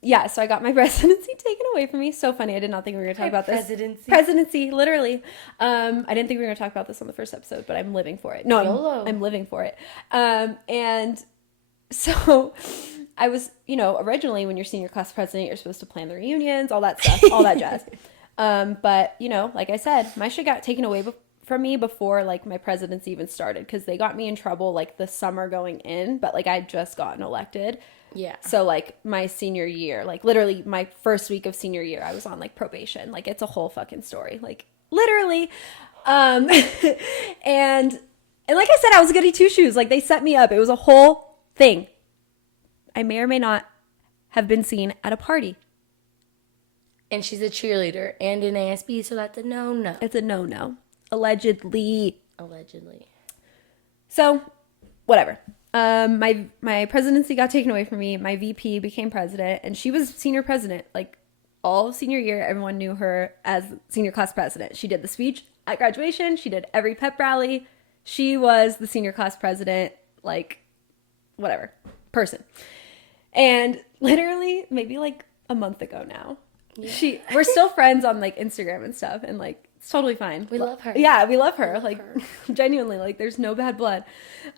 yeah, so I got my presidency taken away from me. So funny. I did not think we were gonna talk about this. Presidency, literally. I didn't think we were gonna talk about this on the first episode, but I'm living for it. No, I'm living for it. And so I was, you know, originally when you're senior class president, you're supposed to plan the reunions, all that stuff, all that jazz. But, you know, like I said, my shit got taken away from me before, like, my presidency even started, because they got me in trouble, like, the summer going in, but, like, I'd just gotten elected. Yeah. So, like, my senior year, like, literally my first week of senior year, I was on, like, probation. Like, it's a whole fucking story. Like, literally. And like I said, I was a goody two-shoes. Like, they set me up. It was a whole thing. I may or may not have been seen at a party. And she's a cheerleader and in ASB, so that's a no-no. It's a no-no. Allegedly. So, whatever. My presidency got taken away from me. My VP became president, and she was senior president. Like, all of senior year, everyone knew her as senior class president. She did the speech at graduation. She did every pep rally. She was the senior class president, like, whatever, person. And literally, maybe like a month ago now, we're still friends on like Instagram and stuff, and like it's totally fine. We love her. Yeah, we love her. Like, genuinely, like there's no bad blood.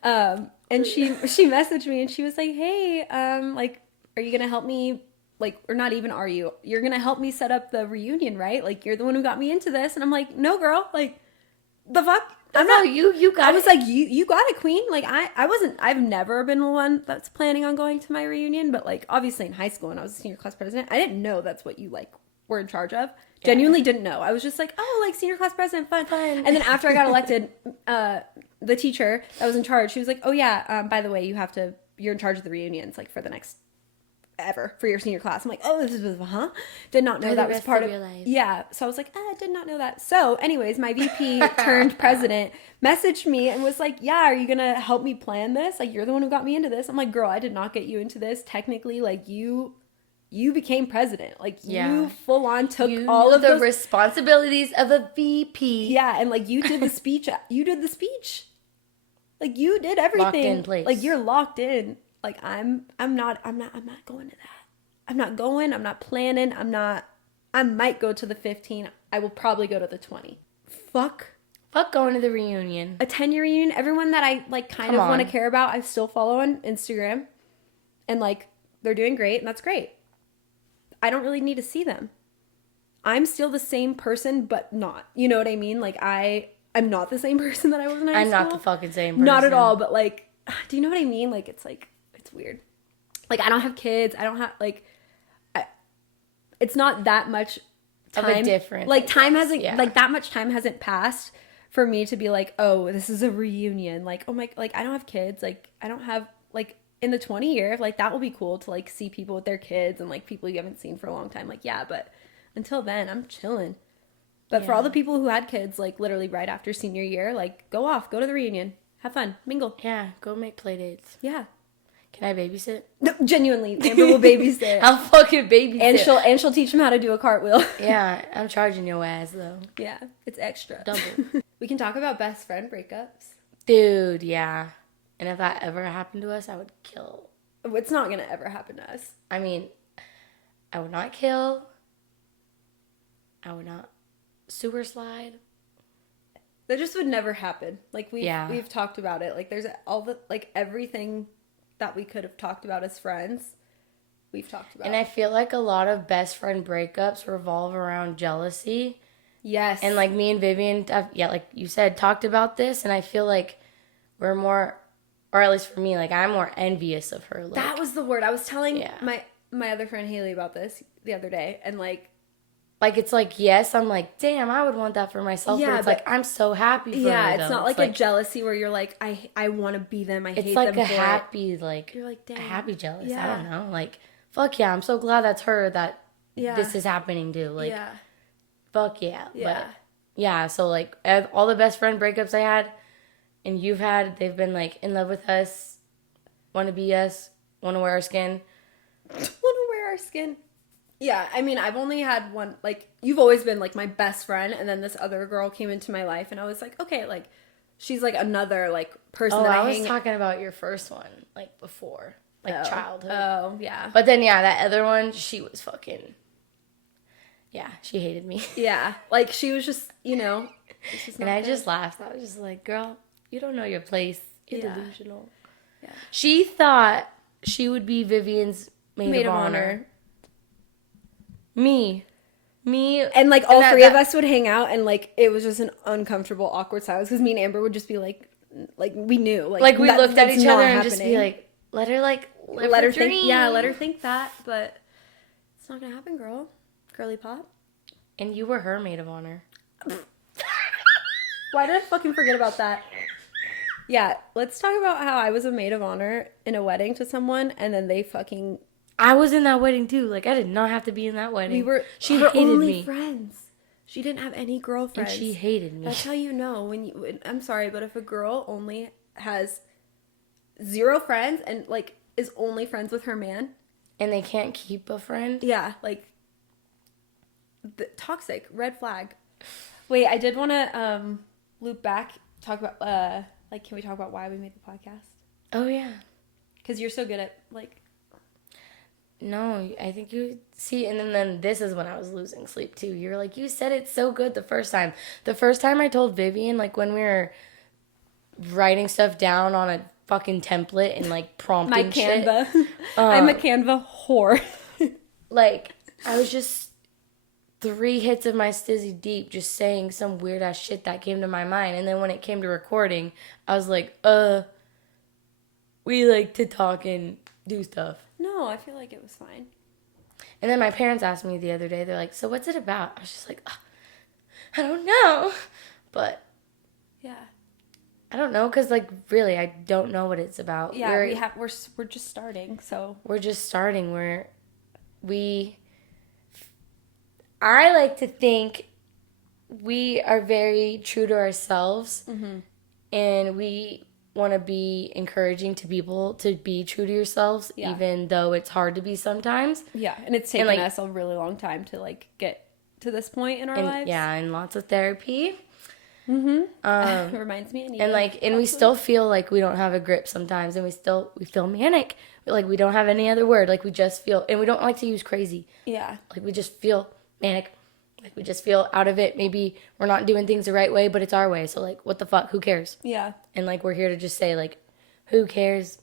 And she messaged me and she was like, "Hey, like, are you gonna help me? Like, or not even are you? You're gonna help me set up the reunion, right? Like, you're the one who got me into this." And I'm like, "No, girl. Like, the fuck." I'm not you got it. I was like, you got it, Queen. Like, I've never been one that's planning on going to my reunion, but like obviously in high school when I was a senior class president, I didn't know that's what you like were in charge of. Genuinely didn't know. I was just like, oh, like senior class president, fun. And then after I got elected, the teacher that was in charge, she was like, oh yeah, by the way, you're in charge of the reunions like for the next ever for your senior class. I'm like, oh, this is, did not know For that the was rest part of of your life. Yeah. So I was like, I did not know that. So anyways, my VP turned president messaged me and was like, yeah, are you going to help me plan this? Like, you're the one who got me into this. I'm like, girl, I did not get you into this. Technically, like, you became president. Like, you full on took all of the responsibilities of a VP. Yeah. And like, you did the speech. Like, you did everything. Locked in place. Like, you're locked in. Like, I'm not going to that. I'm not going. I'm not planning. I might go to the 15. I will probably go to the 20. Fuck going to the reunion. A 10-year reunion. Everyone that I like kind of want to care about, I still follow on Instagram. And like, they're doing great, and that's great. I don't really need to see them. I'm still the same person, but not. You know what I mean? Like, I'm not the same person that I was in high school. I'm not the fucking same person. Not at all, but like, do you know what I mean? Like, it's weird. Like, I don't have kids. I don't have, like, it's not that much time. Of a difference. Like, time hasn't, like, that much time hasn't passed for me to be like, oh, this is a reunion. Like, oh my, like, I don't have kids. Like, I don't have, like, in the 20 year, like, that will be cool to, like, see people with their kids and, like, people you haven't seen for a long time. Like, yeah, but until then, I'm chilling. But for all the people who had kids, like, literally right after senior year, like, go to the reunion. Have fun. Mingle. Yeah, go make play dates. Yeah. Can I babysit? No, genuinely. Amber will babysit. I'll fucking babysit. And she'll teach him how to do a cartwheel. Yeah, I'm charging your ass, though. Yeah, it's extra. Double. We can talk about best friend breakups. Dude, yeah. And if that ever happened to us, I would kill. It's not going to ever happen to us. I mean, I would not kill. I would not sewer slide. That just would never happen. Like, we've talked about it. Like, there's all the, like, everything that we could have talked about as friends, we've talked about. And I feel like a lot of best friend breakups revolve around jealousy. Yes. And, like, me and Vivian, like you said, talked about this. And I feel like we're more, or at least for me, like, I'm more envious of her. Like, that was the word. I was telling my other friend Haley about this the other day. And, like, it's like, yes, I'm like, damn, I would want that for myself. Yeah, but it's like, I'm so happy for her. Yeah, it's not like a jealousy where you're like, I want to be them. I hate them. It's like a happy, like, you're like, damn. A happy jealous. Yeah. I don't know. Like, fuck yeah, I'm so glad that's her that this is happening to. Like, fuck yeah. Yeah. But, yeah, so, like, all the best friend breakups I had and you've had, they've been, like, in love with us, want to be us, want to wear our skin. Want to wear our skin. Yeah, I mean, I've only had one, like, you've always been, like, my best friend, and then this other girl came into my life, and I was like, okay, like, she's, like, another, like, person that I was talking about your first one, like, before, like, childhood. Oh, yeah. But then, yeah, that other one, she was fucking, she hated me. Yeah, like, she was just, you know. And I just laughed. I was just like, girl, you don't know your place. You're delusional. Yeah. She thought she would be Vivian's maid of honor. Me. And, like, all three of us would hang out, and, like, it was just an uncomfortable, awkward silence, because me and Amber would just be, like, we knew. Like we looked at each other and just be like, let her dream. Think, yeah, let her think that, but it's not gonna happen, girl. Girly pop. And you were her maid of honor. Why did I fucking forget about that? Yeah, let's talk about how I was a maid of honor in a wedding to someone, and then they fucking... I was in that wedding too. Like, I did not have to be in that wedding. She were only friends. She didn't have any girlfriends. And she hated me. That's how you know I'm sorry, but if a girl only has 0 friends and, like, is only friends with her man. And they can't keep a friend. Yeah, like, toxic, red flag. Wait, I did want to loop back, talk about, can we talk about why we made the podcast? Oh, yeah. Because you're so good at, like... No, I think you see, and then this is when I was losing sleep too. You're like, you said it so good the first time. The first time I told Vivian, like, when we were writing stuff down on a fucking template and, like, prompting my Canva. Shit. I'm a Canva whore. Like, I was just 3 hits of my Stizzy Deep just saying some weird ass shit that came to my mind. And then when it came to recording, I was like, we like to talk and do stuff. No, I feel like it was fine. And then my parents asked me the other day, they're like, so what's it about? I was just like, I don't know. But yeah, I don't know, because, like, really, I don't know what it's about. Yeah, we're just starting, so. We're just starting. I like to think we are very true to ourselves, and we want to be encouraging to people to be true to yourselves, even though it's hard to be sometimes. Yeah, and it's taken us a really long time to, like, get to this point in our lives. Yeah, and lots of therapy. It reminds me of Anita. And we still feel like we don't have a grip sometimes, and we feel manic. Like, we don't have any other word. Like, we just feel, and we don't like to use crazy. Yeah. Like, we just feel manic. Like, we just feel out of it. Maybe we're not doing things the right way, but it's our way. So, like, what the fuck? Who cares? Yeah. And, like, we're here to just say, like, who cares?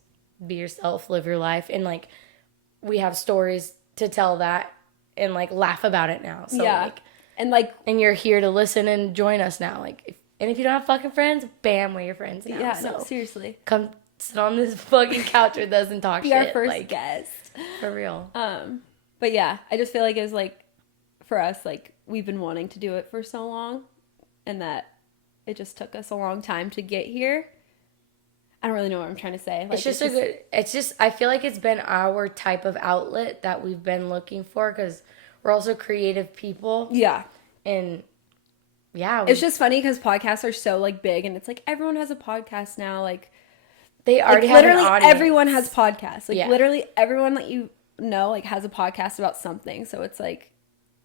Be yourself, live your life. And, like, we have stories to tell that and, like, laugh about it now. So, like, and you're here to listen and join us now. Like, and if you don't have fucking friends, bam, we're your friends now. Yeah, so no, seriously. Come sit on this fucking couch with us and talk shit. Be our first guest. For real. But yeah, I just feel like it was like, for us, like, we've been wanting to do it for so long, and that it just took us a long time to get here. I don't really know what I'm trying to say. Like, I feel like it's been our type of outlet that we've been looking for, because we're also creative people. Yeah. And yeah. It's just funny because podcasts are so, like, big, and it's like everyone has a podcast now. Like, they already have an audience. Literally everyone has podcasts. Like, literally everyone that you know, like, has a podcast about something. So it's like,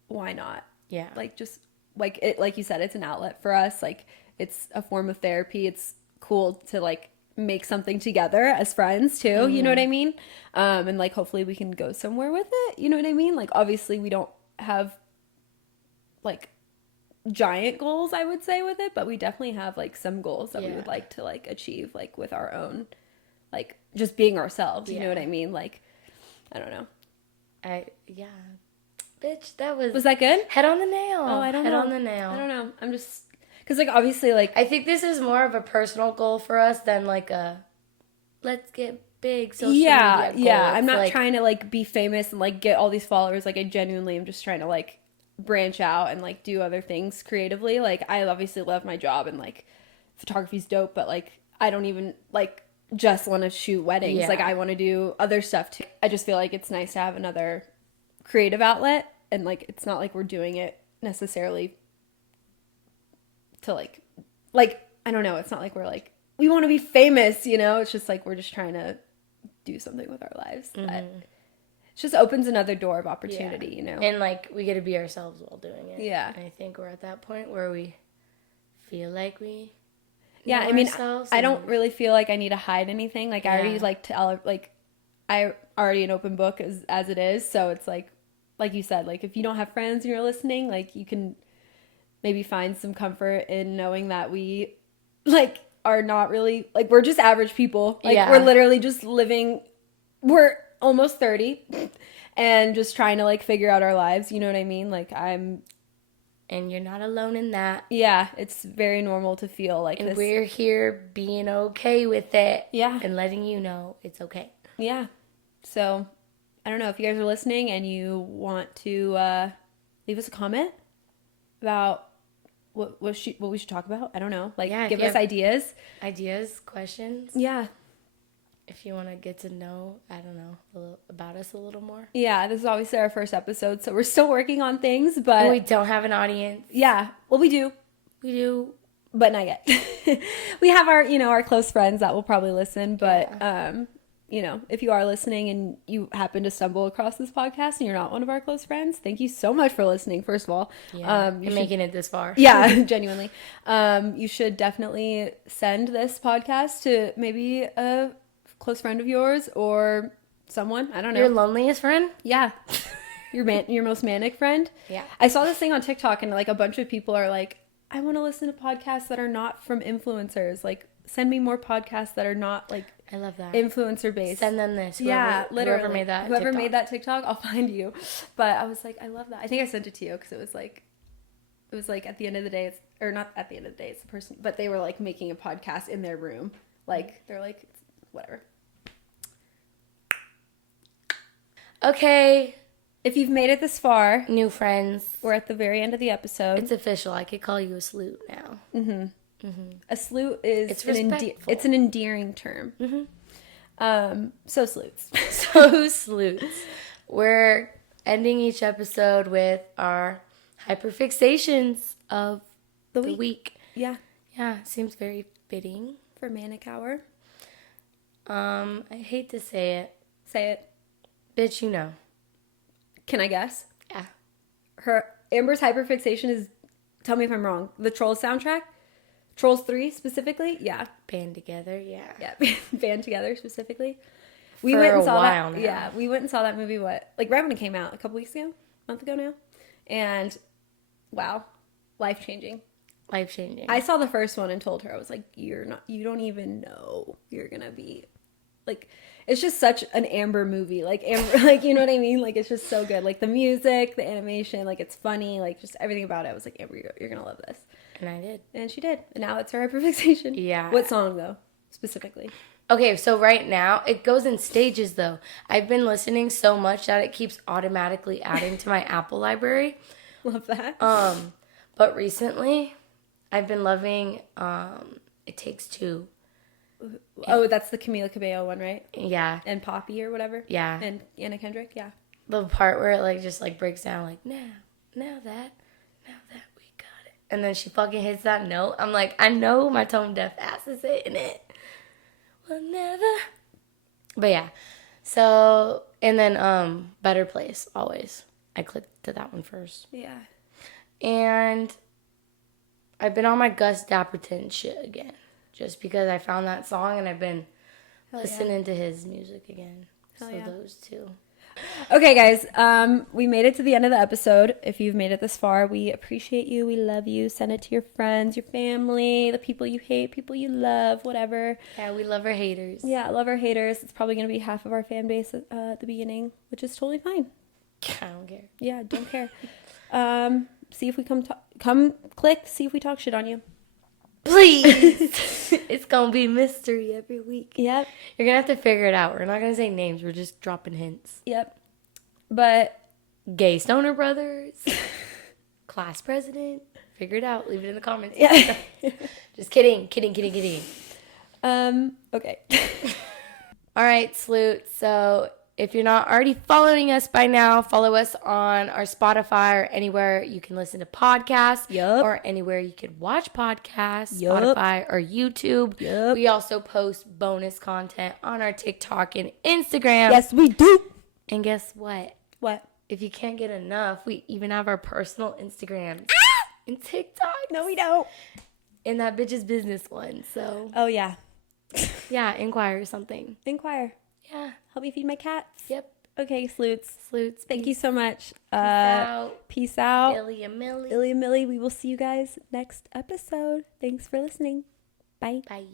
why not? Yeah. Like, just, like, it, like you said, it's an outlet for us. Like, it's a form of therapy. It's cool to, like, make something together as friends too. You know what I mean? And, like, hopefully we can go somewhere with it. You know what I mean? Like, obviously we don't have, like, giant goals, I would say, with it, but we definitely have, like, some goals that we would like to, like, achieve, like, with our own, like, just being ourselves. You know what I mean? Like, I don't know. Bitch, that was that good? Head on the nail. Oh, I don't know. Head on the nail. I don't know. I'm just, because, like, obviously, like, I think this is more of a personal goal for us than, like, a let's get big social media goal. Yeah. I'm It's not like, trying to, like, be famous and, like, get all these followers. Like, I genuinely am just trying to, like, branch out and, like, do other things creatively. Like, I obviously love my job, and, like, photography's dope, but, like, I don't even, like, just want to shoot weddings. Yeah. Like, I want to do other stuff too. I just feel like it's nice to have another creative outlet, and, like, it's not like we're doing it necessarily to, like, I don't know, it's not like we're like, we want to be famous, you know? It's just like, we're just trying to do something with our lives that just opens another door of opportunity, you know? And, like, we get to be ourselves while doing it. Yeah. And I think we're at that point where we feel like we Yeah, I mean, I don't really feel like I need to hide anything. Like, I already, like, I already an open book as it is. So it's like you said, like, if you don't have friends and you're listening, like, you can maybe find some comfort in knowing that we, like, are not really, like, we're just average people. Like, we're literally just living, we're almost 30 and just trying to, like, figure out our lives. You know what I mean? Like, and you're not alone in that. Yeah, it's very normal to feel like and this. We're here being okay with it. Yeah. And letting you know it's okay. Yeah. So, I don't know if you guys are listening and you want to leave us a comment about what we should talk about. I don't know. Like, give us ideas. Ideas, questions. Yeah. If you want to get to know, I don't know, about us a little more. Yeah, this is obviously our first episode, so we're still working on things, but... And we don't have an audience. Yeah. Well, we do. We do. But not yet. We have our, you know, our close friends that will probably listen, but, you know, if you are listening and you happen to stumble across this podcast and you're not one of our close friends, thank you so much for listening, first of all. Yeah, you're making it this far. Yeah, genuinely. You should definitely send this podcast to maybe a close friend of yours or someone. I don't know. Your loneliest friend? Yeah. Your most manic friend? Yeah. I saw this thing on TikTok and, like, a bunch of people are like, I want to listen to podcasts that are not from influencers. Like, send me more podcasts that are not, like, I love that. influencer based. Send them this. Literally. Whoever made that TikTok, I'll find you. But I was like, I love that. I think I sent it to you because it was like at the end of the day, or not at the end of the day, it's the person, but they were, like, making a podcast in their room. Like, they're like, whatever. Okay. If you've made it this far, new friends, we're at the very end of the episode. It's official. I could call you a salute now. A sloot is It's respectful. it's an endearing term. So sleuts. So sleuts. We're ending each episode with our hyperfixations of the week. Yeah. Yeah, seems very fitting. For Manic Hour. I hate to say it. Say it. Bitch, you know. Can I guess? Yeah. Amber's hyperfixation is, tell me if I'm wrong, the Trolls soundtrack? Trolls 3 specifically? Yeah. Band together, yeah. Yeah, band together specifically. For a while now. Yeah, we went and saw that movie, right when it came out, a couple weeks ago? A month ago now? And, wow, life-changing. Life-changing. I saw the first one and told her, I was like, you don't even know you're gonna be, like, it's just such an Amber movie. Like, Amber, like, you know what I mean? Like, it's just so good. Like, the music, the animation, like, it's funny, like, just everything about it. I was like, Amber, you're gonna love this. And I did. And she did. And now it's her hyperfixation. Yeah. What song, though, specifically? Okay, so right now, it goes in stages, though. I've been listening so much that it keeps automatically adding to my Apple library. Love that. But recently, I've been loving It Takes Two. Oh, that's the Camila Cabello one, right? Yeah. And Poppy or whatever? Yeah. And Anna Kendrick? Yeah. The part where it, just, breaks down, now that we got it. And then she fucking hits that note. I'm like, I know my tone deaf ass is hitting it. Well, never. But yeah. So, and then Better Place, always. I clicked to that one first. Yeah. And I've been on my Gus Dapperton shit again. Just because I found that song and I've been listening to his music again. Hell so yeah. those two. Okay, guys, we made it to the end of the episode. If you've made it this far, we appreciate you. We love you. Send it to your friends, your family, the people you hate, people you love, whatever. Yeah, we love our haters. Yeah, love our haters. It's probably going to be half of our fan base at the beginning, which is totally fine. I don't care. Yeah, don't care. See if we see if we talk shit on you. Please. It's going to be mystery every week. Yep. You're going to have to figure it out. We're not going to say names. We're just dropping hints. Yep. But Gay Stoner Brothers. Class president. Figure it out. Leave it in the comments. yeah. Just kidding. Okay. All right, Sloot. So if you're not already following us by now, follow us on our Spotify or anywhere you can listen to podcasts. Yup. Or anywhere you could watch podcasts. Yup. Spotify or YouTube. Yup. We also post bonus content on our TikTok and Instagram. Yes, we do. And guess what? What? If you can't get enough, we even have our personal Instagrams and TikTok. No, we don't. And that bitch's business one. So, Oh, yeah. yeah, inquire something. Inquire. Yeah. Help me feed my cats. Yep. Okay, Sleuts. Sleuts. Thank you so much. Peace out. Peace out. Billy and Millie. Billy and Millie. We will see you guys next episode. Thanks for listening. Bye. Bye.